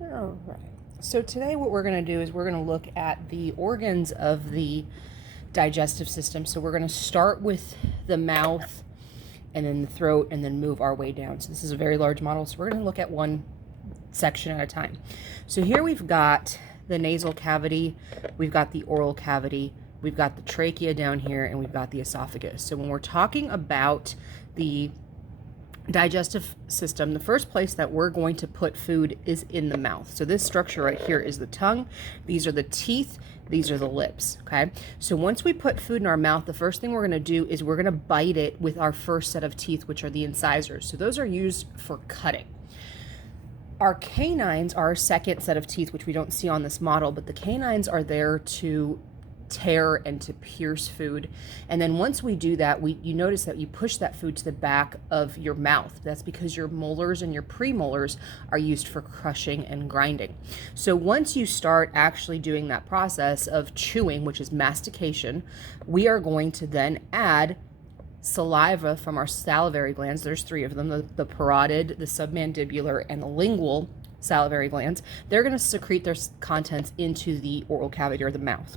All right. So today what we're going to do is we're going to look at the organs of the digestive system. So we're going to start with the mouth and then the throat and then move our way down. So this is a very large model. So we're going to look at one section at a time. So here we've got the nasal cavity, we've got the oral cavity, we've got the trachea down here, and we've got the esophagus. So when we're talking about the digestive system, the first place that we're going to put food is in the mouth. So this structure right here is the tongue. These are the teeth. These are the lips. Okay. So once we put food in our mouth, the first thing we're going to do is we're going to bite it with our first set of teeth, which are the incisors. So those are used for cutting. Our canines are our second set of teeth, which we don't see on this model, but the canines are there to tear and to pierce food. And then once we do that, you notice that you push that food to the back of your mouth. That's because your molars and your premolars are used for crushing and grinding. So once you start actually doing that process of chewing, which is mastication, we are going to then add saliva from our salivary glands. There's three of them, the parotid, the submandibular, and the lingual salivary glands. They're going to secrete their contents into the oral cavity or the mouth.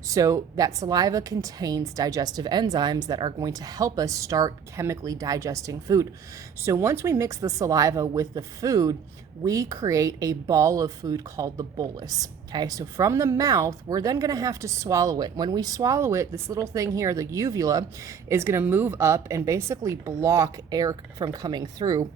So that saliva contains digestive enzymes that are going to help us start chemically digesting food. So once we mix the saliva with the food, we create a ball of food called the bolus. Okay, so from the mouth, we're then going to have to swallow it. When we swallow it, this little thing here, the uvula, is going to move up and basically block air from coming through.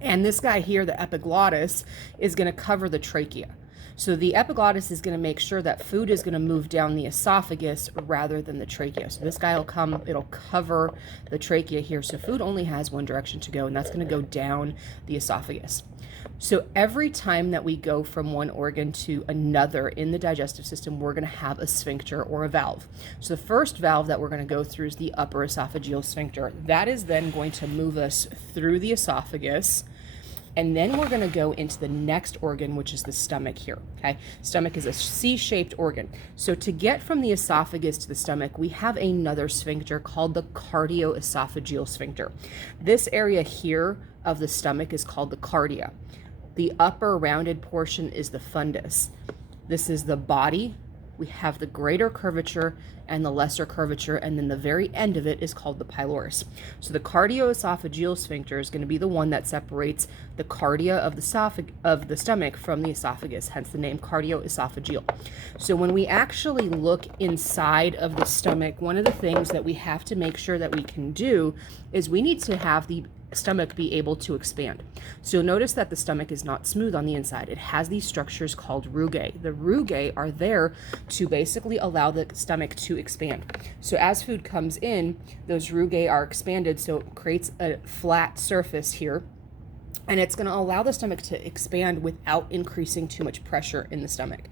And this guy here, the epiglottis, is going to cover the trachea. So the epiglottis is going to make sure that food is going to move down the esophagus rather than the trachea. So this guy will come, it'll cover the trachea here. So food only has one direction to go, and that's going to go down the esophagus. So every time that we go from one organ to another in the digestive system, we're going to have a sphincter or a valve. So the first valve that we're going to go through is the upper esophageal sphincter. That is then going to move us through the esophagus. And then we're going to go into the next organ, which is the stomach here. Okay, stomach is a C-shaped organ. So to get from the esophagus to the stomach, we have another sphincter called the cardioesophageal sphincter. This area here of the stomach is called the cardia. The upper rounded portion is the fundus. This is the body. We have the greater curvature and the lesser curvature, and then the very end of it is called the pylorus. So the cardioesophageal sphincter is going to be the one that separates the cardia of the stomach from the esophagus, hence the name cardioesophageal. So when we actually look inside of the stomach, one of the things that we have to make sure that we can do is we need to have the stomach be able to expand. So you'll notice that the stomach is not smooth on the inside. It has these structures called rugae. The rugae are there to basically allow the stomach to expand. So as food comes in, those rugae are expanded, so it creates a flat surface here, and it's going to allow the stomach to expand without increasing too much pressure in the stomach.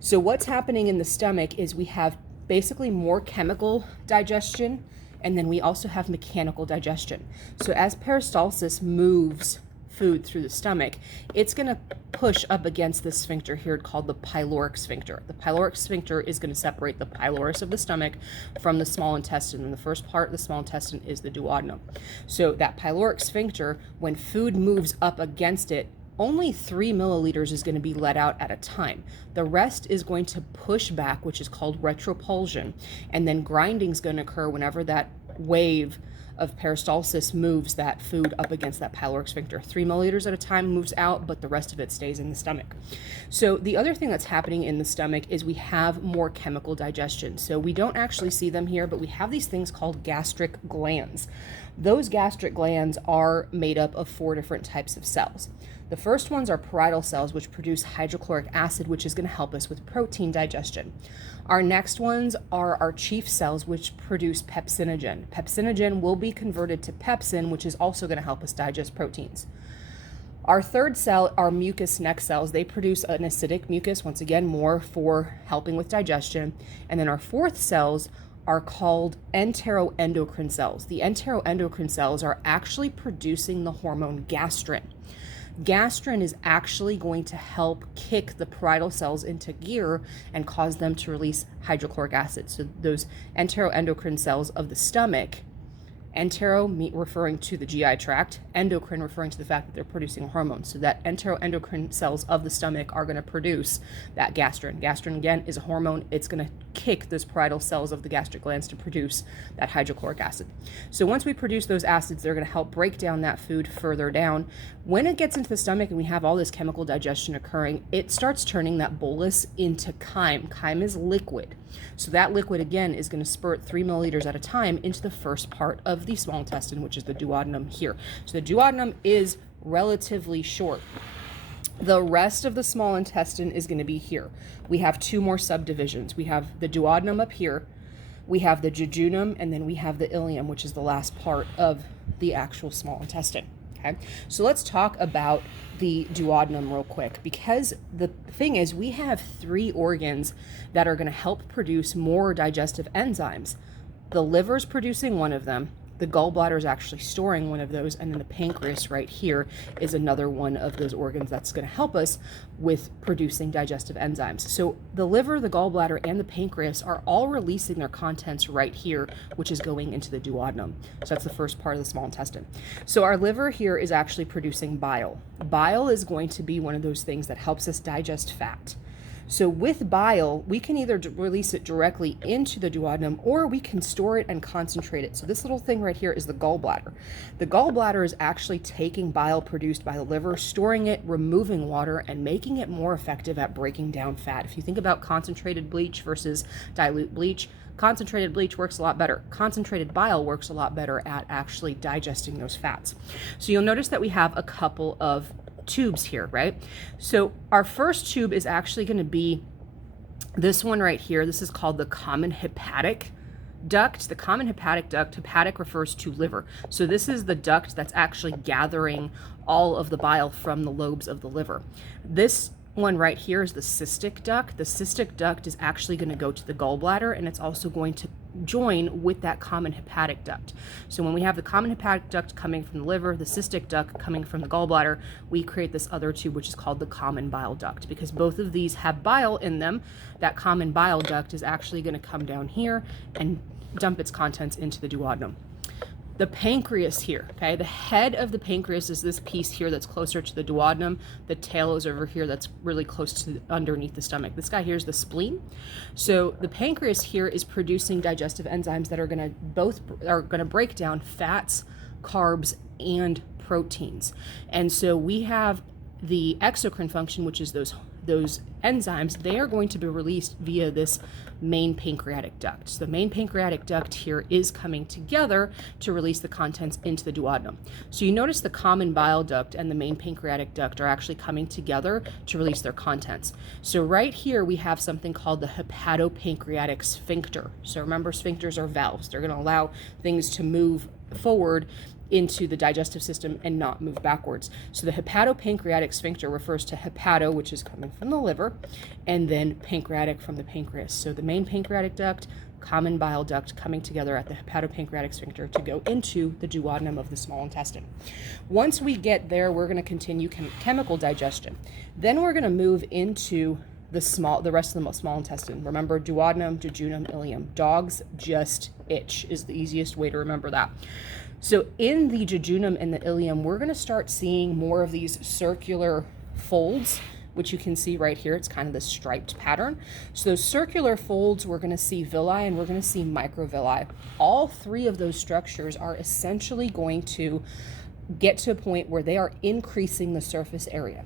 So what's happening in the stomach is we have basically more chemical digestion, and then we also have mechanical digestion. So as peristalsis moves food through the stomach, it's going to push up against this sphincter here called the pyloric sphincter. The pyloric sphincter is going to separate the pylorus of the stomach from the small intestine, and the first part of the small intestine is the duodenum. So that pyloric sphincter, when food moves up against it, only 3 milliliters is going to be let out at a time. The rest is going to push back, which is called retropulsion, and then grinding is going to occur whenever that wave of peristalsis moves that food up against that pyloric sphincter. 3 milliliters at a time moves out, but the rest of it stays in the stomach. So the other thing that's happening in the stomach is we have more chemical digestion. So we don't actually see them here, but we have these things called gastric glands. Those gastric glands are made up of 4 different types of cells. The first ones are parietal cells, which produce hydrochloric acid, which is going to help us with protein digestion. Our next ones are our chief cells, which produce pepsinogen. Pepsinogen will be converted to pepsin, which is also going to help us digest proteins. Our third cell are mucous neck cells. They produce an acidic mucus, once again, more for helping with digestion. And then our fourth cells are called enteroendocrine cells. The enteroendocrine cells are actually producing the hormone gastrin. Gastrin is actually going to help kick the parietal cells into gear and cause them to release hydrochloric acid. So those enteroendocrine cells of the stomach referring to the GI tract, endocrine referring to the fact that they're producing hormones. So that enteroendocrine cells of the stomach are going to produce that gastrin. Gastrin, again, is a hormone. It's going to kick those parietal cells of the gastric glands to produce that hydrochloric acid. So once we produce those acids, they're going to help break down that food further down. When it gets into the stomach and we have all this chemical digestion occurring, it starts turning that bolus into chyme. Chyme is liquid. So that liquid, again, is going to spurt 3 milliliters at a time into the first part of the small intestine, which is the duodenum here. So the duodenum is relatively short. The rest of the small intestine is going to be here. We have 2 more subdivisions. We have the duodenum up here, we have the jejunum, and then we have the ileum, which is the last part of the actual small intestine. Okay, so let's talk about the duodenum real quick, because the thing is we have 3 organs that are going to help produce more digestive enzymes. The liver is producing one of them, the gallbladder is actually storing one of those, and then the pancreas right here is another one of those organs that's going to help us with producing digestive enzymes. So the liver, the gallbladder, and the pancreas are all releasing their contents right here, which is going into the duodenum. So that's the first part of the small intestine. So our liver here is actually producing bile. Bile is going to be one of those things that helps us digest fat. So with bile, we can either release it directly into the duodenum, or we can store it and concentrate it. So this little thing right here is the gallbladder. The gallbladder is actually taking bile produced by the liver, storing it, removing water, and making it more effective at breaking down fat. If you think about concentrated bleach versus dilute bleach, concentrated bleach works a lot better. Concentrated bile works a lot better at actually digesting those fats. So you'll notice that we have a couple of tubes here, right? So our first tube is actually going to be this one right here. This is called the common hepatic duct. The common hepatic duct, hepatic refers to liver. So this is the duct that's actually gathering all of the bile from the lobes of the liver. This one right here is the cystic duct. The cystic duct is actually going to go to the gallbladder, and it's also going to join with that common hepatic duct. So when we have the common hepatic duct coming from the liver, the cystic duct coming from the gallbladder, we create this other tube, which is called the common bile duct. Because both of these have bile in them, that common bile duct is actually going to come down here and dump its contents into the duodenum. The pancreas here, okay, the head of the pancreas is this piece here that's closer to the duodenum. The tail is over here that's really close to underneath the stomach. This guy here is the spleen. So the pancreas here is producing digestive enzymes that are going to break down fats, carbs, and proteins. And so we have the exocrine function, which is those enzymes. They are going to be released via this main pancreatic duct. So the main pancreatic duct here is coming together to release the contents into the duodenum. So you notice the common bile duct and the main pancreatic duct are actually coming together to release their contents. So right here we have something called the hepatopancreatic sphincter. So remember, sphincters are valves. They're going to allow things to move forward into the digestive system and not move backwards. So the hepatopancreatic sphincter refers to hepato, which is coming from the liver, and then pancreatic from the pancreas. So the main pancreatic duct, common bile duct coming together at the hepatopancreatic sphincter to go into the duodenum of the small intestine. Once we get there, we're going to continue chemical digestion. Then we're going to move into the rest of the small intestine. Remember, duodenum, jejunum, ileum. Dogs just itch is the easiest way to remember that. So in the jejunum and the ileum, we're going to start seeing more of these circular folds, which you can see right here. It's kind of this striped pattern. So those circular folds, we're going to see villi and we're going to see microvilli. All 3 of those structures are essentially going to get to a point where they are increasing the surface area.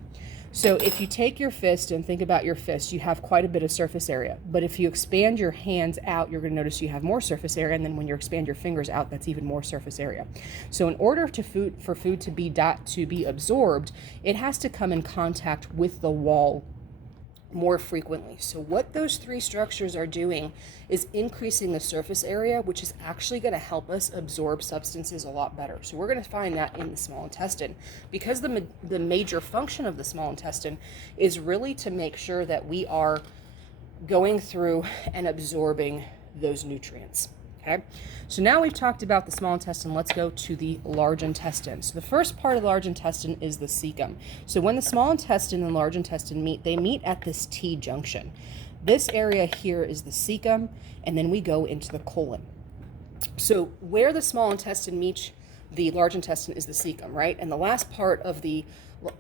So if you take your fist and think about your fist, you have quite a bit of surface area. But if you expand your hands out, you're going to notice you have more surface area. And then when you expand your fingers out, that's even more surface area. So in order for food to be absorbed, it has to come in contact with the wall more frequently. So what those 3 structures are doing is increasing the surface area, which is actually going to help us absorb substances a lot better. So we're going to find that in the small intestine, because the major function of the small intestine is really to make sure that we are going through and absorbing those nutrients. Okay, so now we've talked about the small intestine. Let's go to the large intestine. So the first part of the large intestine is the cecum. So when the small intestine and large intestine meet, they meet at this T junction. This area here is the cecum, and then we go into the colon. So where the small intestine meets the large intestine is the cecum, right? And the last part of the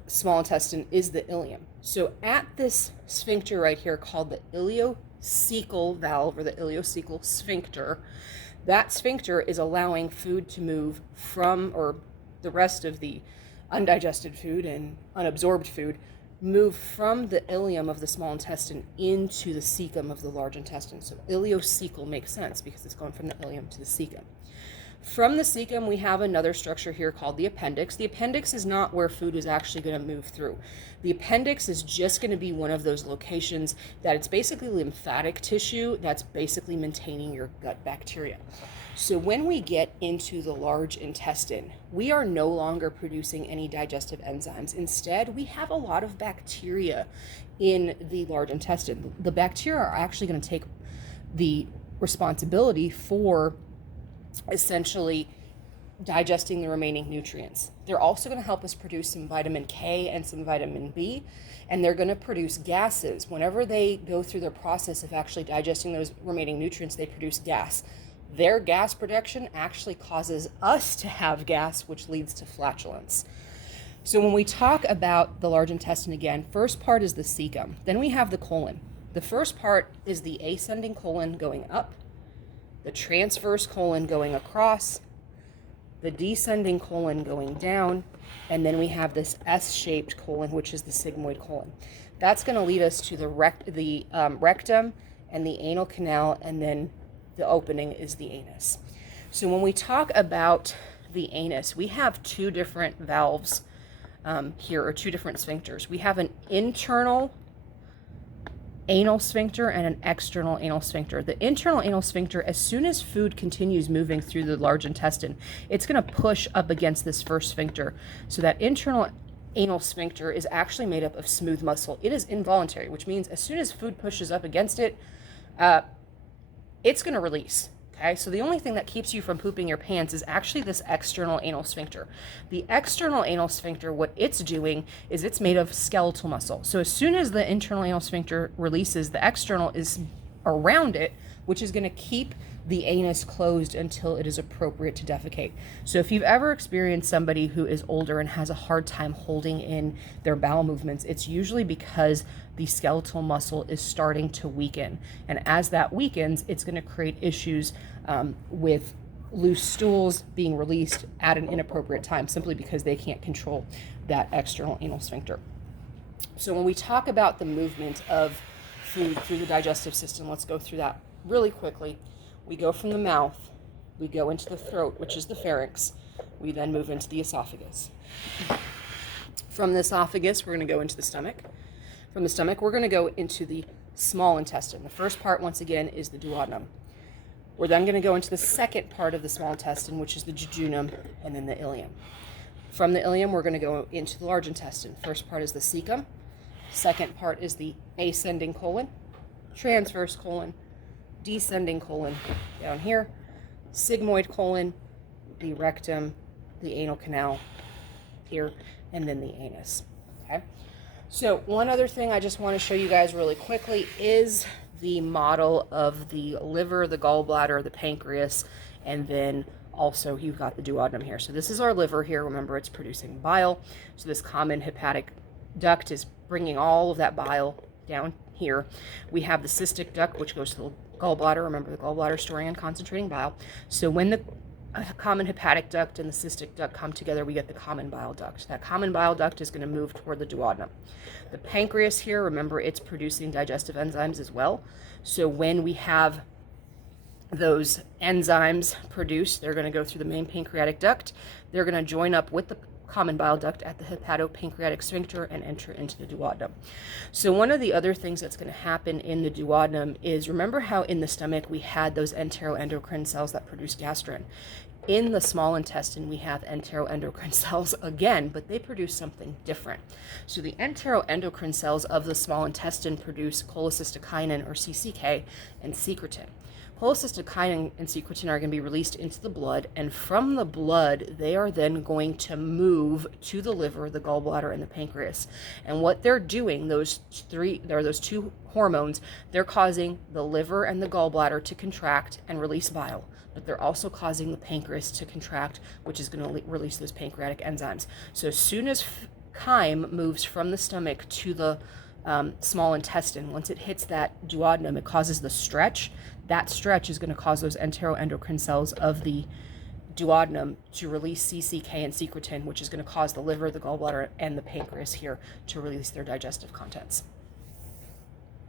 small intestine is the ileum. So at this sphincter right here called the ileocecal valve or the ileocecal sphincter, that sphincter is allowing food to move from, or the rest of the undigested food and unabsorbed food, move from the ileum of the small intestine into the cecum of the large intestine. So ileocecal makes sense because it's going from the ileum to the cecum. From the cecum, we have another structure here called the appendix. The appendix is not where food is actually going to move through. The appendix is just going to be one of those locations that it's basically lymphatic tissue that's basically maintaining your gut bacteria. So when we get into the large intestine, we are no longer producing any digestive enzymes. Instead, we have a lot of bacteria in the large intestine. The bacteria are actually going to take the responsibility for essentially digesting the remaining nutrients. They're also going to help us produce some vitamin K and some vitamin B, and they're going to produce gases. Whenever they go through their process of actually digesting those remaining nutrients, they produce gas. Their gas production actually causes us to have gas, which leads to flatulence. So when we talk about the large intestine again, first part is the cecum. Then we have the colon. The first part is the ascending colon going up, the transverse colon going across, the descending colon going down, and then we have this S-shaped colon, which is the sigmoid colon. That's going to lead us to the rectum and the anal canal, and then the opening is the anus. So when we talk about the anus, we have two different valves here, or two different sphincters. We have an internal anal sphincter and an external anal sphincter. The internal anal sphincter, as soon as food continues moving through the large intestine, it's going to push up against this first sphincter. So that internal anal sphincter is actually made up of smooth muscle. It is involuntary, which means as soon as food pushes up against it, it's going to release. Okay, so the only thing that keeps you from pooping your pants is actually this external anal sphincter. The external anal sphincter, what it's doing is it's made of skeletal muscle. So as soon as the internal anal sphincter releases, the external is around it, which is going to keep the anus closed until it is appropriate to defecate. So if you've ever experienced somebody who is older and has a hard time holding in their bowel movements, it's usually because the skeletal muscle is starting to weaken. And as that weakens, it's going to create issues with loose stools being released at an inappropriate time, simply because they can't control that external anal sphincter. So when we talk about the movement of food through the digestive system, let's go through that really quickly. We go from the mouth, we go into the throat, which is the pharynx. We then move into the esophagus. From the esophagus, we're going to go into the stomach. From the stomach, we're going to go into the small intestine. The first part, once again, is the duodenum. We're then going to go into the second part of the small intestine, which is the jejunum, and then the ileum. From the ileum, we're going to go into the large intestine. First part is the cecum. Second part is the ascending colon, transverse colon, descending colon down here, sigmoid colon, the rectum, the anal canal here, and then the anus. Okay. So one other thing I just want to show you guys really quickly is the model of the liver, the gallbladder, the pancreas, and then also you've got the duodenum here. So this is our liver here. Remember, it's producing bile. So this common hepatic duct is bringing all of that bile down here. We have the cystic duct, which goes to the gallbladder. Remember, the gallbladder storing and concentrating bile. So when the common hepatic duct and the cystic duct come together, we get the common bile duct. That common bile duct is going to move toward the duodenum. The pancreas here, remember, it's producing digestive enzymes as well. So when we have those enzymes produced, they're going to go through the main pancreatic duct. They're going to join up with the common bile duct at the hepatopancreatic sphincter and enter into the duodenum. So one of the other things that's going to happen in the duodenum is, remember how in the stomach we had those enteroendocrine cells that produce gastrin? In the small intestine, we have enteroendocrine cells again, but they produce something different. So the enteroendocrine cells of the small intestine produce cholecystokinin, or CCK, and secretin. Cholecystokinin and secretin are going to be released into the blood, and from the blood, they are then going to move to the liver, the gallbladder, and the pancreas. And what they're doing, those two hormones, they're causing the liver and the gallbladder to contract and release bile. but they're also causing the pancreas to contract, which is going to release those pancreatic enzymes. So as soon as chyme moves from the stomach to the small intestine, once it hits that duodenum, it causes the stretch. That stretch is going to cause those enteroendocrine cells of the duodenum to release CCK and secretin, which is going to cause the liver, the gallbladder, and the pancreas here to release their digestive contents.